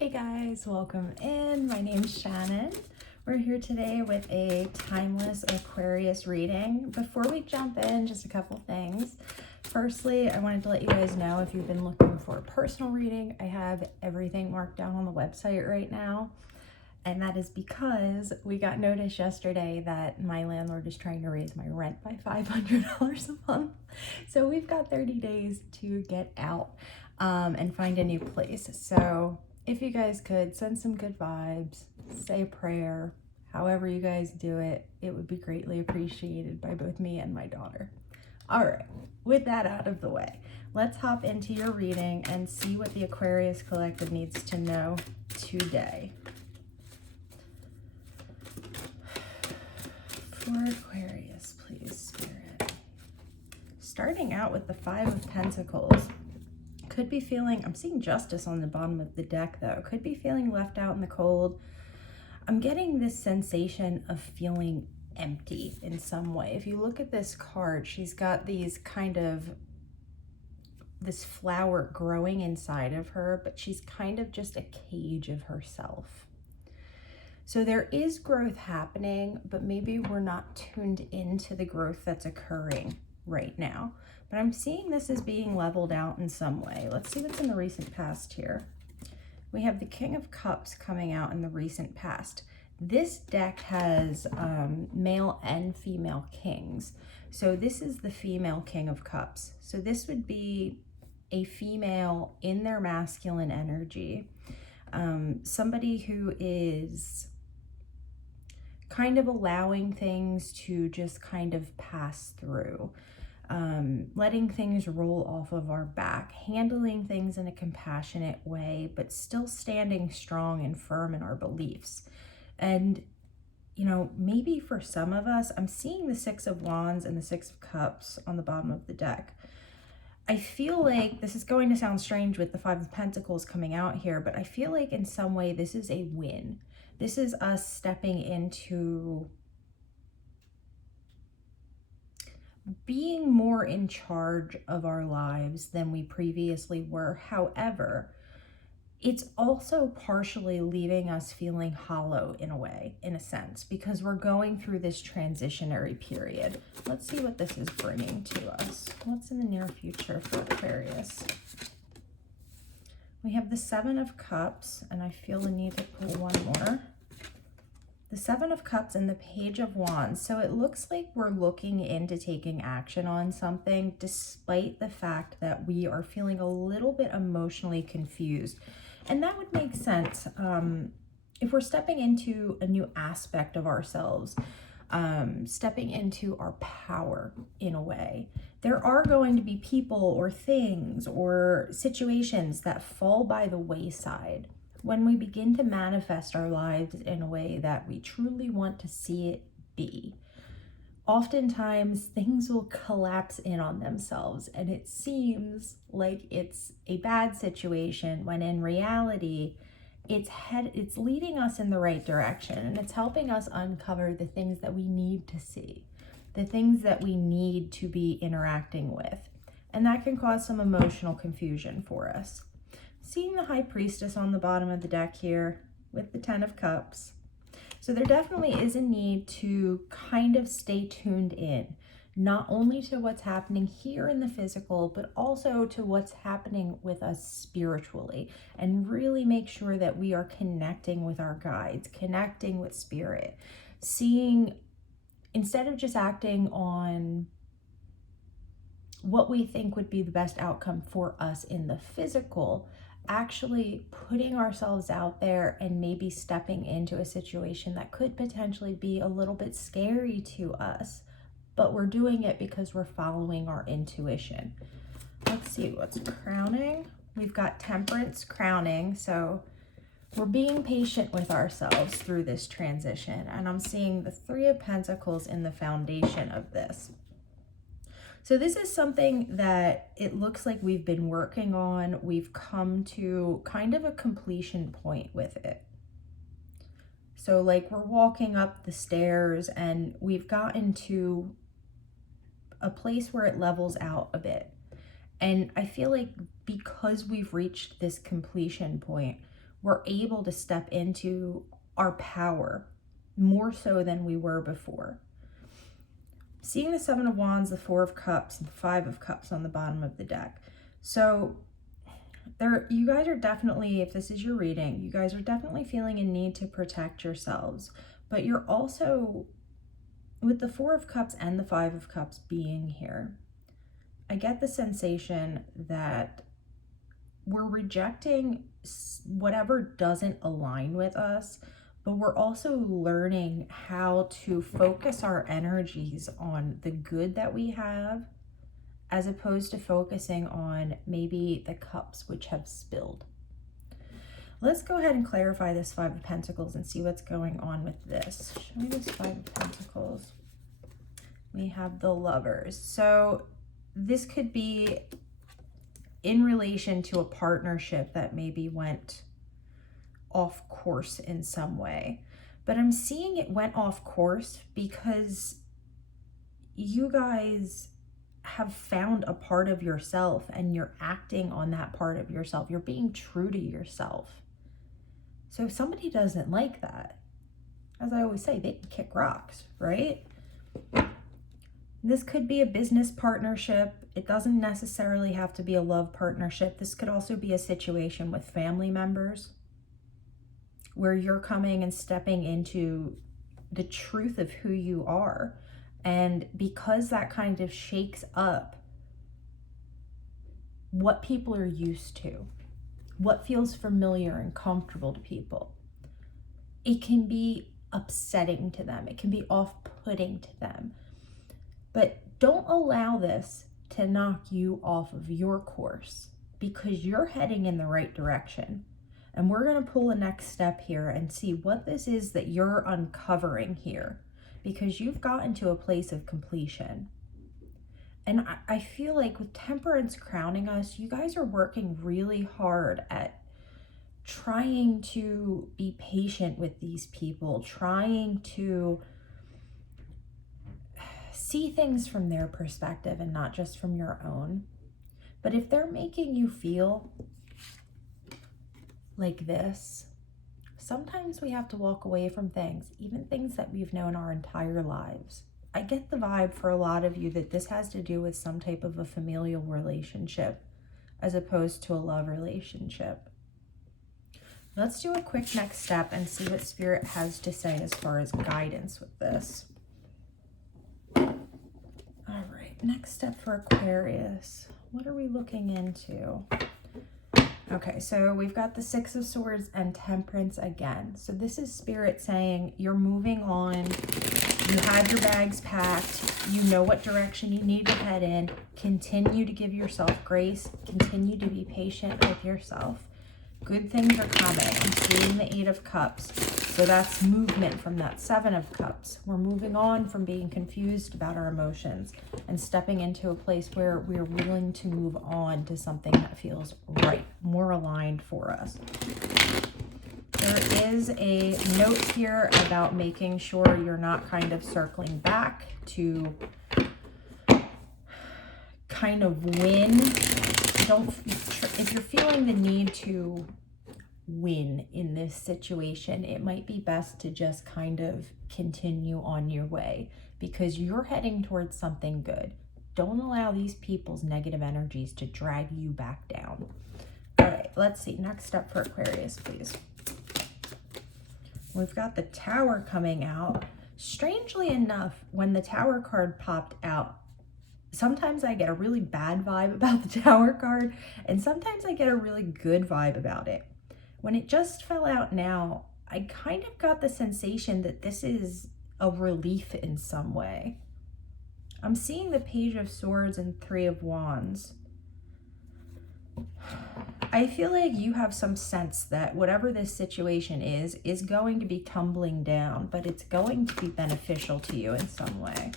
Hey guys, welcome in. My name's Shannon. We're here today with a timeless Aquarius reading. Before we jump in, just a couple things. Firstly, I wanted to let you guys know if you've been looking for a personal reading, I have everything marked down on the website right now. And that is because we got notice yesterday that my landlord is trying to raise my rent by $500 a month. So we've got 30 days to get out and find a new place. So if you guys could send some good vibes, say a prayer, however you guys do it, it would be greatly appreciated by both me and my daughter. All right, with that out of the way, let's hop into your reading and see what the Aquarius Collective needs to know today. For Aquarius, please, Spirit. Starting out with the Five of Pentacles. Could be feeling, I'm seeing justice on the bottom of the deck though, could be feeling left out in the cold. I'm getting this sensation of feeling empty in some way. If you look at this card, she's got these this flower growing inside of her, but she's kind of just a cage of herself. So there is growth happening, but maybe we're not tuned into the growth that's occurring right now. But I'm seeing this as being leveled out in some way. Let's see what's in the recent past here. We have the King of Cups coming out in the recent past. This deck has male and female kings. So this is the female King of Cups. So this would be a female in their masculine energy. Somebody who is kind of allowing things to just kind of pass through. Letting things roll off of our back, handling things in a compassionate way, but still standing strong and firm in our beliefs. And, you know, maybe for some of us, I'm seeing the Six of Wands and the Six of Cups on the bottom of the deck. I feel like this is going to sound strange with the Five of Pentacles coming out here, but I feel like in some way this is a win. This is us stepping into being more in charge of our lives than we previously were. However, it's also partially leaving us feeling hollow in a way, in a sense, because we're going through this transitionary period. Let's see what this is bringing to us. What's in the near future for Aquarius? We have the Seven of Cups, and I feel the need to pull one more. The Seven of Cups and the Page of Wands. So it looks like we're looking into taking action on something despite the fact that we are feeling a little bit emotionally confused. And that would make sense if we're stepping into a new aspect of ourselves, stepping into our power in a way. There are going to be people or things or situations that fall by the wayside when we begin to manifest our lives in a way that we truly want to see it be. Oftentimes things will collapse in on themselves and it seems like it's a bad situation when in reality it's leading us in the right direction, and it's helping us uncover the things that we need to see, the things that we need to be interacting with. And that can cause some emotional confusion for us. Seeing the High Priestess on the bottom of the deck here with the Ten of Cups. So there definitely is a need to kind of stay tuned in, not only to what's happening here in the physical, but also to what's happening with us spiritually, and really make sure that we are connecting with our guides, connecting with spirit, seeing, instead of just acting on what we think would be the best outcome for us in the physical, actually putting ourselves out there and maybe stepping into a situation that could potentially be a little bit scary to us, but we're doing it because we're following our intuition. Let's see what's crowning. We've got Temperance crowning, so we're being patient with ourselves through this transition, and I'm seeing the Three of Pentacles in the foundation of this. So this is something that it looks like we've been working on. We've come to kind of a completion point with it. So like we're walking up the stairs and we've gotten to a place where it levels out a bit. And I feel like because we've reached this completion point, we're able to step into our power more so than we were before. Seeing the Seven of Wands, the Four of Cups, and the Five of Cups on the bottom of the deck. So you guys are definitely, if this is your reading, you guys are definitely feeling a need to protect yourselves. But you're also, with the Four of Cups and the Five of Cups being here, I get the sensation that we're rejecting whatever doesn't align with us, but we're also learning how to focus our energies on the good that we have, as opposed to focusing on maybe the cups which have spilled. Let's go ahead and clarify this Five of Pentacles and see what's going on with this. Show me this Five of Pentacles. We have the Lovers. So this could be in relation to a partnership that maybe went off course in some way. But I'm seeing it went off course because you guys have found a part of yourself and you're acting on that part of yourself. You're being true to yourself. So if somebody doesn't like that, as I always say, they can kick rocks, right? This could be a business partnership. It doesn't necessarily have to be a love partnership. This could also be a situation with family members where you're coming and stepping into the truth of who you are. And because that kind of shakes up what people are used to, what feels familiar and comfortable to people, it can be upsetting to them. It can be off-putting to them. But don't allow this to knock you off of your course, because you're heading in the right direction. And we're going to pull a next step here and see what this is that you're uncovering here, because you've gotten to a place of completion. And I feel like with Temperance crowning us, you guys are working really hard at trying to be patient with these people, trying to see things from their perspective and not just from your own. But if they're making you feel like this, sometimes we have to walk away from things, even things that we've known our entire lives. I get the vibe for a lot of you that this has to do with some type of a familial relationship as opposed to a love relationship. Let's do a quick next step and see what Spirit has to say as far as guidance with this. All right, next step for Aquarius. What are we looking into? Okay, so we've got the Six of Swords and Temperance again. So this is Spirit saying you're moving on. You have your bags packed. You know what direction you need to head in. Continue to give yourself grace. Continue to be patient with yourself. Good things are coming. I'm seeing the Eight of Cups. So that's movement from that Seven of Cups. We're moving on from being confused about our emotions and stepping into a place where we're willing to move on to something that feels right, more aligned for us. There is a note here about making sure you're not kind of circling back to kind of win. If you're feeling the need to win in this situation, it might be best to just kind of continue on your way, because you're heading towards something good. Don't allow these people's negative energies to drag you back down. All right, let's see. Next step for Aquarius, please. We've got the Tower coming out. Strangely enough, when the Tower card popped out, sometimes I get a really bad vibe about the Tower card, and sometimes I get a really good vibe about it. When it just fell out now, I kind of got the sensation that this is a relief in some way. I'm seeing the Page of Swords and Three of Wands. I feel like you have some sense that whatever this situation is going to be tumbling down, but it's going to be beneficial to you in some way.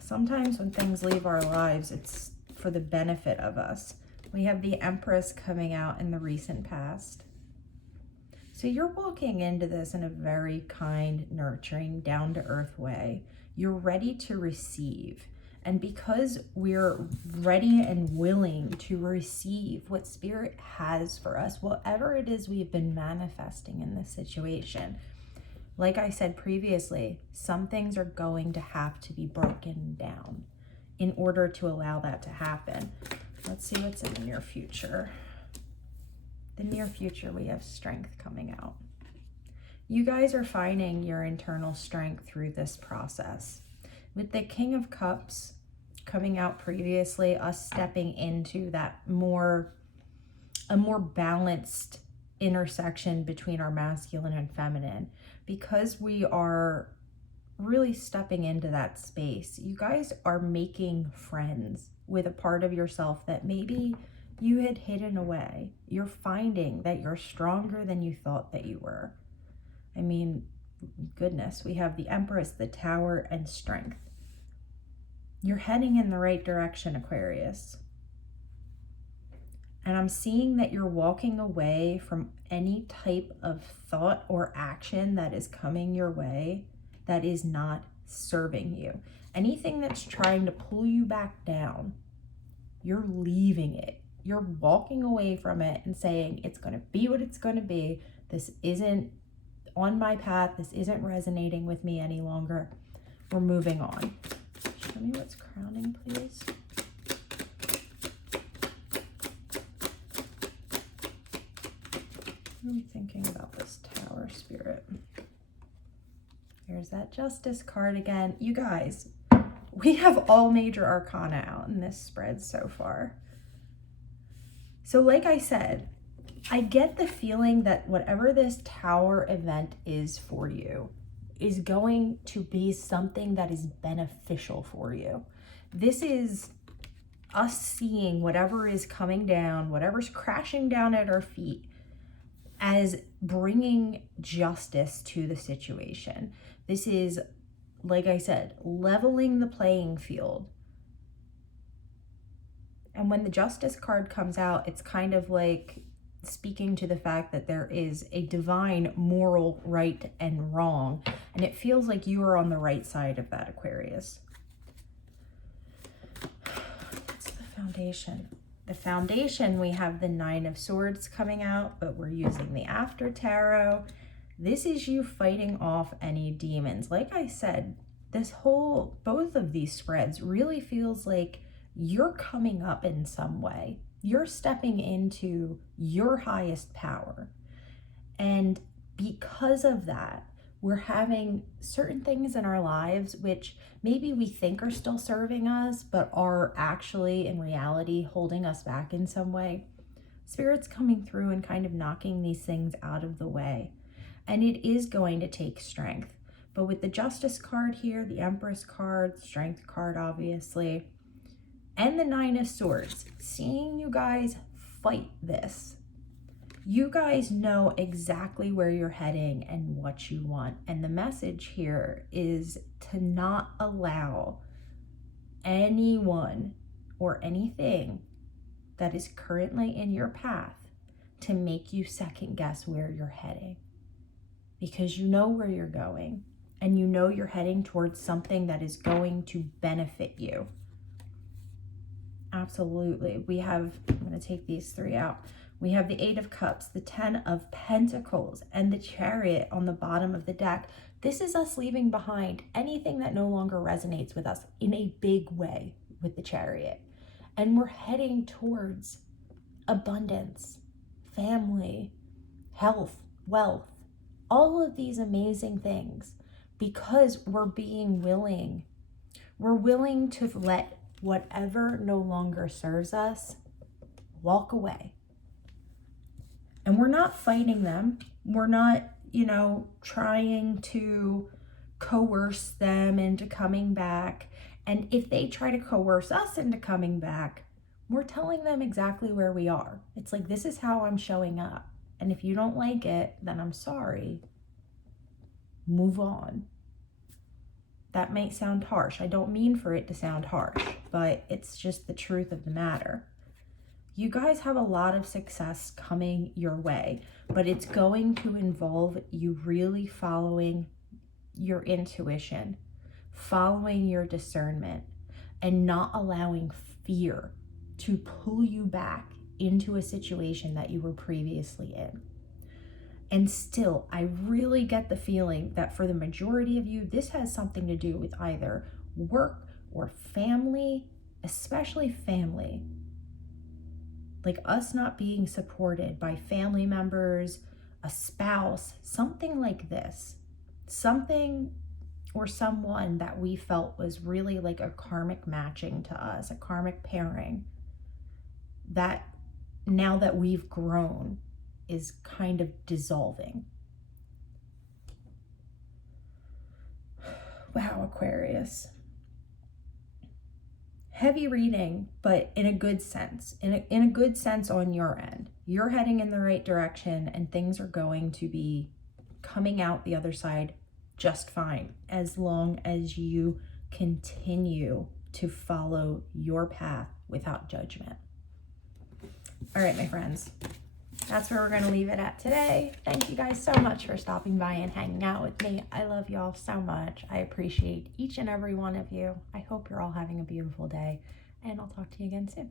Sometimes when things leave our lives, it's for the benefit of us. We have the Empress coming out in the recent past. So you're walking into this in a very kind, nurturing, down-to-earth way. You're ready to receive. And because we're ready and willing to receive what Spirit has for us, whatever it is we've been manifesting in this situation, like I said previously, some things are going to have to be broken down in order to allow that to happen. Let's see what's in the near future. The near future, we have strength coming out. You guys are finding your internal strength through this process. With the King of Cups coming out previously, us stepping into that a more balanced intersection between our masculine and feminine, because we are really stepping into that space. You guys are making friends with a part of yourself that maybe you had hidden away. You're finding that you're stronger than you thought that you were. I mean, goodness, we have the Empress, the Tower, and strength. You're heading in the right direction, Aquarius. And I'm seeing that you're walking away from any type of thought or action that is coming your way that is not serving you. Anything that's trying to pull you back down, you're leaving it. You're walking away from it and saying, it's going to be what it's going to be. This isn't on my path. This isn't resonating with me any longer. We're moving on. Show me what's crowning, please. What are we thinking about this Tower, Spirit? There's that Justice card again. You guys, we have all major arcana out in this spread so far. So like I said, I get the feeling that whatever this Tower event is for you is going to be something that is beneficial for you. This is us seeing whatever is coming down, whatever's crashing down at our feet, as bringing justice to the situation. This is, like I said, leveling the playing field. And when the Justice card comes out, it's kind of like speaking to the fact that there is a divine moral right and wrong. And it feels like you are on the right side of that, Aquarius. What's the foundation? The foundation, we have the Nine of Swords coming out, but we're using the After Tarot. This is you fighting off any demons. Like I said, both of these spreads really feels like you're coming up in some way. You're stepping into your highest power. And because of that, we're having certain things in our lives which maybe we think are still serving us, but are actually in reality holding us back in some way. Spirit's coming through and kind of knocking these things out of the way. And it is going to take strength. But with the Justice card here, the Empress card, Strength card obviously, and the Nine of Swords, seeing you guys fight this. You guys know exactly where you're heading and what you want. And the message here is to not allow anyone or anything that is currently in your path to make you second guess where you're heading. Because you know where you're going and you know you're heading towards something that is going to benefit you. Absolutely. I'm going to take these three out. We have the Eight of Cups, the Ten of Pentacles, and the Chariot on the bottom of the deck. This is us leaving behind anything that no longer resonates with us in a big way with the Chariot. And we're heading towards abundance, family, health, wealth, all of these amazing things, because we're being willing. We're willing to let whatever no longer serves us walk away. And we're not fighting them. We're not, trying to coerce them into coming back. And if they try to coerce us into coming back, we're telling them exactly where we are. It's like, this is how I'm showing up. And if you don't like it, then I'm sorry. Move on. That might sound harsh. I don't mean for it to sound harsh, but it's just the truth of the matter. You guys have a lot of success coming your way, but it's going to involve you really following your intuition, following your discernment, and not allowing fear to pull you back into a situation that you were previously in. And still, I really get the feeling that for the majority of you, this has something to do with either work or family, especially family. Like us not being supported by family members, a spouse, something like this. Something or someone that we felt was really like a karmic matching to us, a karmic pairing, that now that we've grown is kind of dissolving. Wow, Aquarius. Heavy reading, but in a good sense, in a good sense on your end. You're heading in the right direction and things are going to be coming out the other side just fine, as long as you continue to follow your path without judgment. All right, my friends, that's where we're going to leave it at today. Thank you guys so much for stopping by and hanging out with me. I love y'all so much. I appreciate each and every one of you. I hope you're all having a beautiful day, and I'll talk to you again soon.